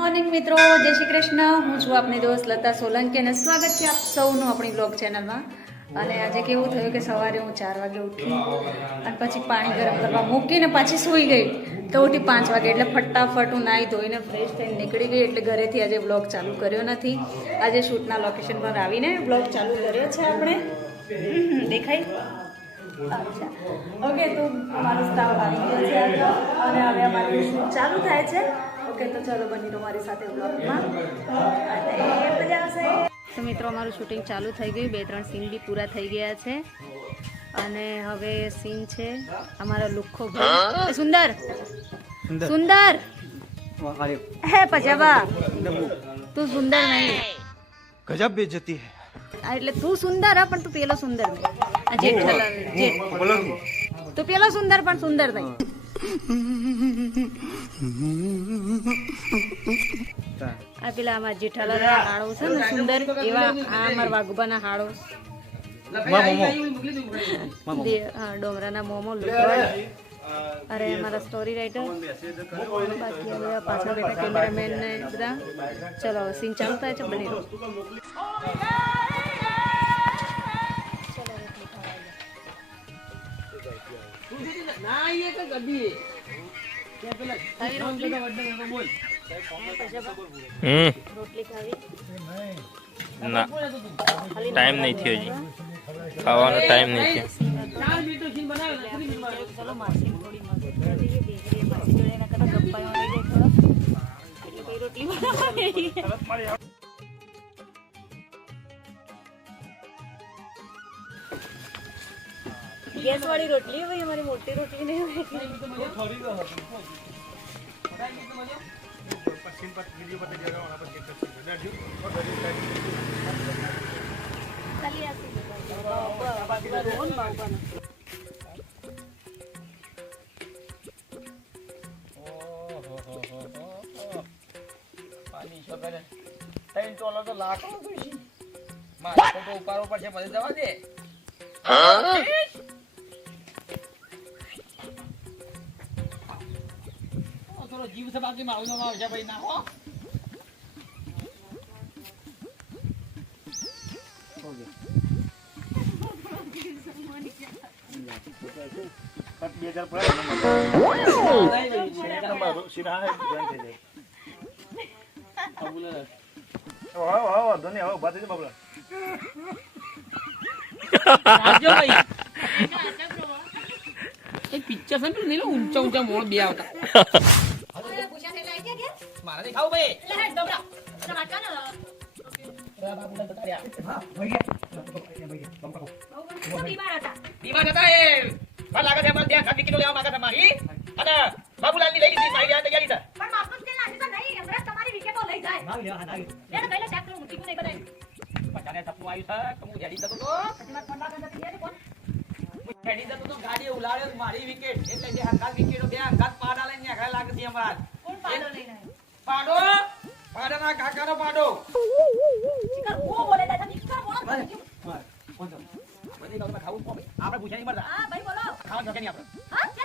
Morning મિત્રો, જય શ્રી કૃષ્ણ. હું છું આપની દોસ્ત લતા સોલંકી અને સ્વાગત છે આપ સૌનું આપણી બ્લોગ ચેનલમાં અને આજે કેવું થયું કે સવારે હું ચાર વાગે ઉઠી અને પછી પાણી ગરમ કરવા મૂકીને પાછી સૂઈ ગઈ. તો ઉઠી પાંચ વાગે એટલે ફટાફટ હું નાહી ધોઈને ફ્રેશ થઈને નીકળી ગઈ એટલે ઘરેથી આજે બ્લોગ ચાલુ કર્યો નથી. આજે શૂટના લોકેશન પર આવીને બ્લોગ ચાલુ કર્યો છે આપણે. દેખાય? ઓકે તો મારો સ્ટાફ આવી ગયો છે અને હવે અમારું શૂટ ચાલુ થાય છે. ઓકે તો ચલો બની તમારી સાથે તો મિત્રો અમારું શૂટિંગ ચાલુ થઈ ગયું. બે ત્રણ સીન બી પૂરા થઈ ગયા છે. અને હવે સીન છે અમારો લુખ્ખો ભાઈ. સુંદર. સુંદર. હે પજાબા. તું સુંદર નહીં. ગજબ બેજતી હે. એટલે તું સુંદર હા પણ તું પેલો સુંદર જેઠ તો પેલો સુંદર પણ સુંદર નહીં. આ પેલા અમારા જેઠાલાલ હાડો છે ને સુંદર એવા આ અમારા વાઘુબાના હાડો દે- હા, ડોમરાના મોમો અરે મારા સ્ટોરી રાઇટર બાકી હવે પાછળ બેઠા કેમેરામેન ને બધા. ચલો સીન ચાલુ થાય છે બની રોટલી ના. ટાઈમ નહીં થયો હજી. ખાવાનો ટાઈમ નહીં થયો ચલો વાળી થોડી મદદ અમારી મોટી રોટલી નહીં જોડે એના કરતાં ગપ્પા મારી જાય થોડા એટલે કઈ રોટલી બનાવવાની ગેસ જીવ છે બાકી મોટી રોટલી નહીં હોય ખાલી આ સીન બતાવો. બાબા, બાબા, રોહન પિક્ચર છે ને ઊંચા ઊંચા મોડ બે આવતા ખાવું ભાઈ. છે ની આવ્યું છે. જતો તો જતો તો ગાડી ઉલાડ્યો મારી વિકેટ. એટલે જે હંગાત વિકેટો બે હંગાત પાડા લઈને લાગે છે અમાર. પાડો પાડાના કાકાનો પાડો. બધી ગૌતમ ખાવું પડે. આપણે પૂછ્યા નહીં મળતા ખાવા જશે નહીં આપણે. જો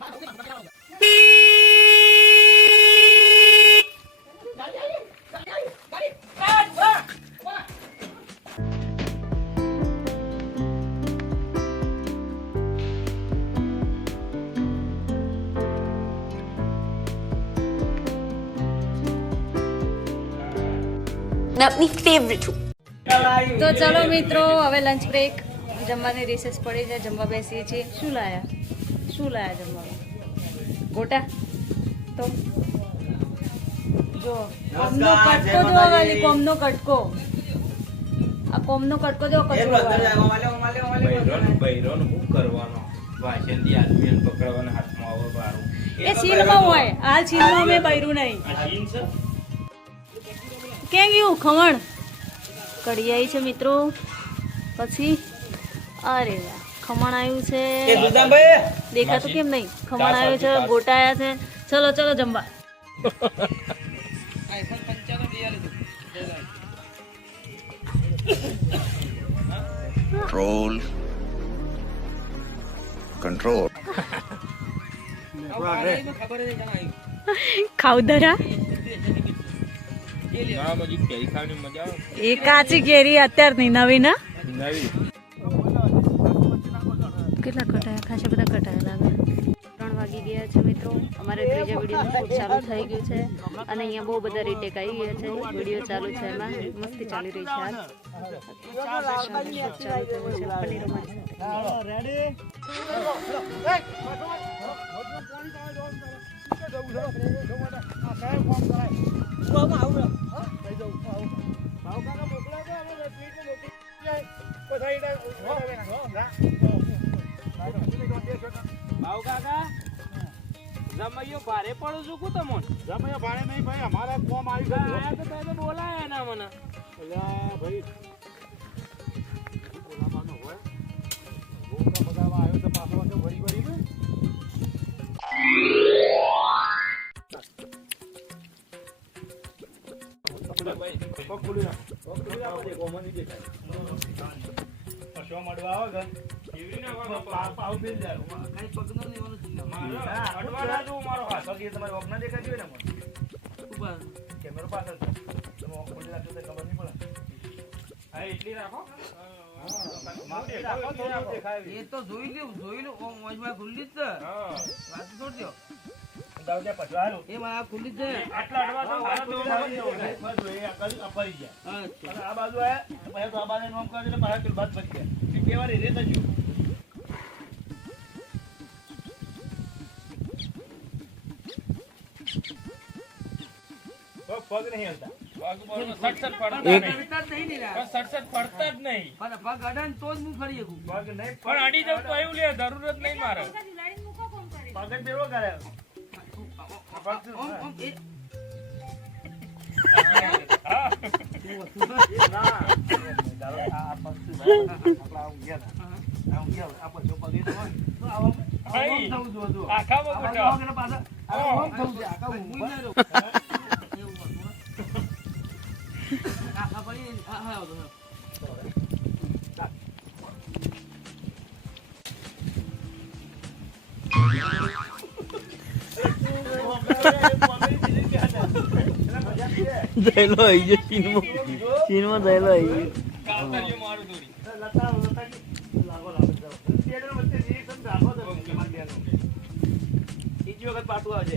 આપની તો ચલો મિત્રો, હવે લંચ બ્રેક જમવાની રિસેસ પડી જાય જમવા બેસીએ છીએ. શું લાયા? શું લાયા જમવા ગોટા? તો? જો કોમનો કટકો જો વાલી કોમનો કટકો. આ કોમનો કટકો જો કચરો બૈરોન બૈરોન કરવાનો? વાસણથી આદમીને પકડવાના હાથમાં આવે બારું. એ સીનમાં હોય. આ સીનમાં મેં બૈરું નહીં. કેમ ગયું? ખમણ? કઢી આવી છે મિત્રો. પછી? અરે વાહ. ખમણ આવ્યું છે. દેખાતું કેમ નહીં? ખમણ આવ્યું છે ગોટાયા આવ્યા છે. ચલો ચલો જમવા. કંટ્રોલ કંટ્રોલ ખાવદરા એ કાચી કેરી અત્યારની નવી ના? નવી. કેટલા કટાયા? ખાસા બધા કટાયા લાગે. ત્રણ વાગી ગયા છે મિત્રો. અમારે ત્રીજા વીડિયો શૂટ ચાલુ થઈ ગયું છે. અને અહીંયા બહુ બધા રીટેક આવી ગયા છે. વીડિયો ચાલુ છે એમાં. મસ્તી ચાલી રહી છે શૂટ ચાલુ થયું ભાવ કાકા જમૈયો ભારે પડું છું કુ તમોન જમૈયો ભારે નહીં ભાઈ અમારા કોમ આવી ગયું આયા તો તમે બોલાયા ના મને અલ્યા ભાઈ બોલાવાનું હોય ભૂખ આવ્યો તો પાછો પાછો વળી વળી ને ખોલી નાખો જે ગોમાં નહીં દેખાય. પશુ મળવા આવે કેમેરો પાછળ ખબર નહીં પડે. એટલી. એ તો જોઈ લ્યું જોઈ મોજમાં ખુલ્લી જ. વાત છોડ હાલો. એ આ બાજુ આયા, પછી તો આ બાજુ નોમ કરે પાછા બાદ ફરી ગયા. એ બે વાર પગ નહીં હલતા. આખા જણ આવી ગયો ચીનમાં ચીનમાં તમારી આવી ગયો વખત પાછું આવજે.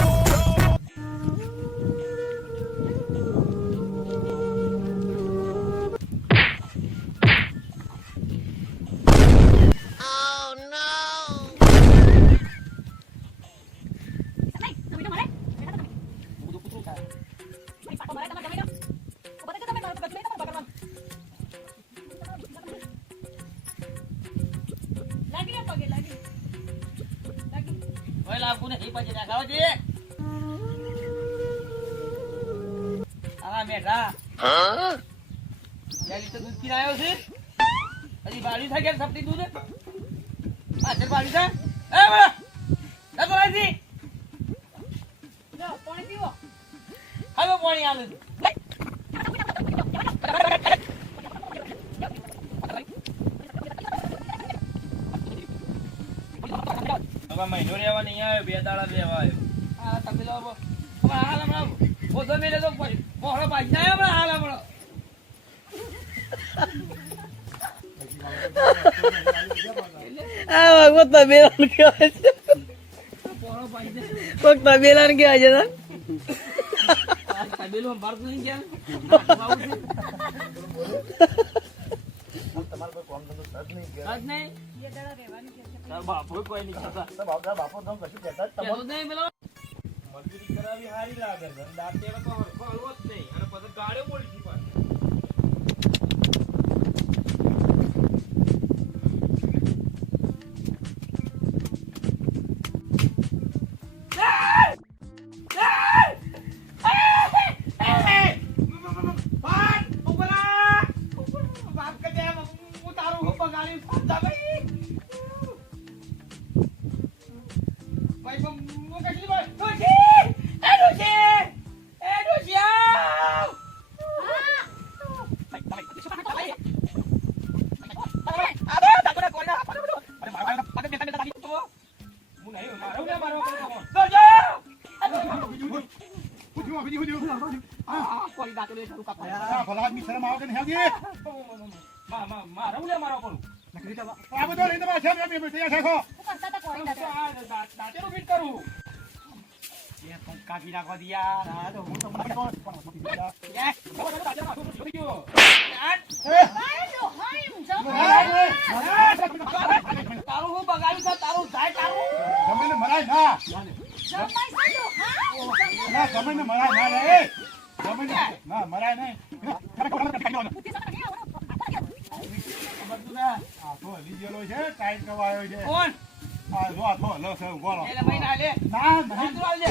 પછી દૂધ પીને છે. હજી બાળી થાય ગયા સપટી દૂધ? પાછળ બાળી થાય? એ બા લાગો અહીંથી પાણી પીવો. હવે પાણી આલે. હવે મહિનો રહેવા નહીં આવ્યો બે દાડા રહેવા આવ્યો. આ તમે લોકો હમણાં હાલ હમણાં ઓછો મેલે તો મોહરો પાછી જાય હમણાં હાલ હમણાં. આ તબેલાને કહેવાય છે. ને? તબેલો સંભાળતું નહીં ક્યાં? તમારે કોઈ કોમ ધંધો સજ નહીં કે જ નહીં તારો બાપો કોઈ નહીં કહેતા તો બાપ તારા બાપો તમે કશું કહેતા જ જ નહીં પેલો? મજૂરી કરાવી સારી લાગે છે. દાંતે તો હરખો હલવો જ નહીં. અને પછી ગાળ્યો બોલી કાઢી નાખવા દિયા આ તો હું તમને કહું તારું હું બગાડ્યું છે તારું જાય તારું જમીને મરાય ના ના મરાય ના રે જમીને ના મરાય નહીં. આ તો હલી ગયેલો છે ટાઈટ કવાયો છે. કોણ? આ જો આ તો હલો છે ઊભો એટલે મહિના લે. ના નહીં આવજે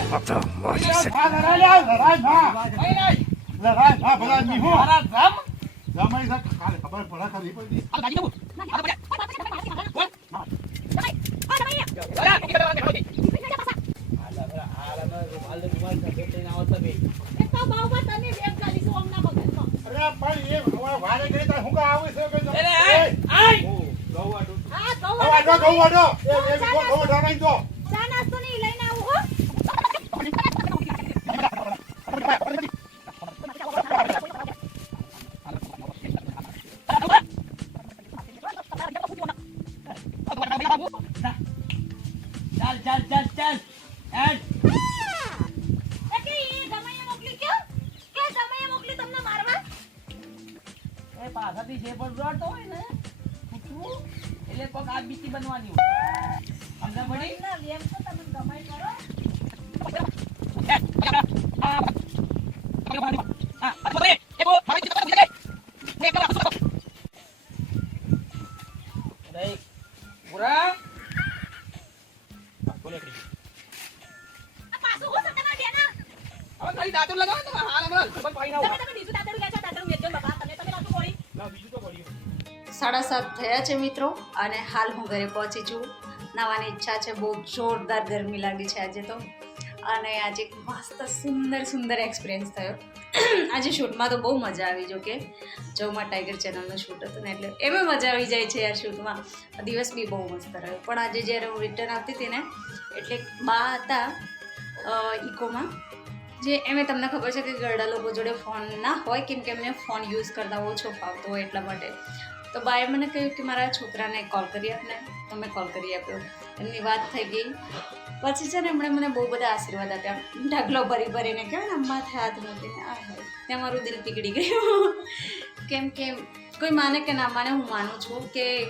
ના લડાય ના લડાય ના મહિના લડાય ના. ભલા ની. હું? મારા ધમ જમાઈ છે કાલે ખબર પડે ખરી પડી આ ગાડી સાડા સાત થયા છે મિત્રો અને હાલ હું ઘરે પહોંચી છું. નાવાની ઈચ્છા છે, બહુ જોરદાર ગરમી લાગી છે આજે તો. અને આજે મસ્ત સુંદર સુંદર એક્સપિરિયન્સ થયો. આજે શૂટમાં તો બહુ મજા આવી. જો કે જોમાં ટાઈગર ચેનલનો શૂટ હતો ને એટલે એમાં મજા આવી જાય છે આ શૂટમાં. દિવસ બી બહુ મસ્ત રહ્યો. પણ આજે જ્યારે હું રિટર્ન આવતી હતી ને, એટલે બા હતા ઇકોમાં, જે એમે તમને ખબર છે કે ગરડા લોકો જોડે ફોન ના હોય, કેમ કે એમને ફોન યુઝ કરતા ઓછો ફાવતો હોય એટલા માટે. તો બાએ મને કહ્યું કે મારા છોકરાને કોલ કરી આપને. તો મેં કોલ કરી આપ્યો. એમની વાત થઈ ગઈ. પછી છે ને એમણે મને બહુ બધા આશીર્વાદ આપ્યા. ઢગલો ભરી ભરીને કહેવાય ને માથે હાથ મૂકીને આ ત્યાં મારું દિલ પીગળી ગયું. કેમ કે કોઈ માને કે ના માને, હું માનું છું કે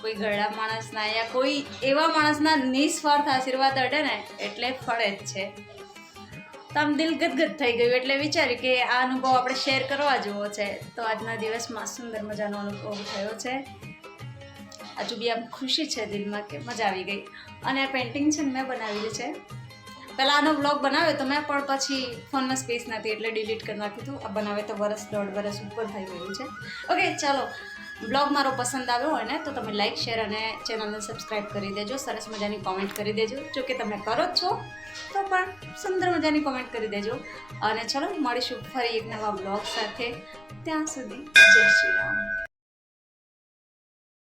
કોઈ ગરડા માણસના યા કોઈ એવા માણસના નિસ્વાર્થ આશીર્વાદ અડે ને, એટલે ફળે જ છે. તો આમ દિલ ગદગદ થઈ ગયું એટલે વિચાર્યું કે આ અનુભવ આપણે શેર કરવા જેવો છે. તો આજના દિવસમાં સુંદર મજાનો અનુભવ થયો છે. હજુ બી આમ ખુશી છે દિલમાં કે મજા આવી ગઈ. અને આ પેઇન્ટિંગ છે ને મેં બનાવેલી છે. પહેલાં આનો બ્લોગ બનાવ્યો તો મેં પણ પછી ફોનમાં સ્પેસ નથી એટલે ડિલીટ કરી નાખ્યું હતું. આ બનાવે તો વરસ, દોઢ વરસ ઉપર થઈ ગયું છે. ઓકે ચાલો. બ્લોગ મારો પસંદ આવ્યો હોય ને, તો તમે લાઇક શેર અને ચેનલને સબસ્ક્રાઈબ કરી દેજો. સરસ મજાની કોમેન્ટ કરી દેજો. જો કે તમે કરો જ છો, તો પણ સુંદર મજાની કોમેન્ટ કરી દેજો. અને ચલો, મળીશું ફરી એક નવા બ્લોગ સાથે. ત્યાં સુધી જય શ્રી રામ.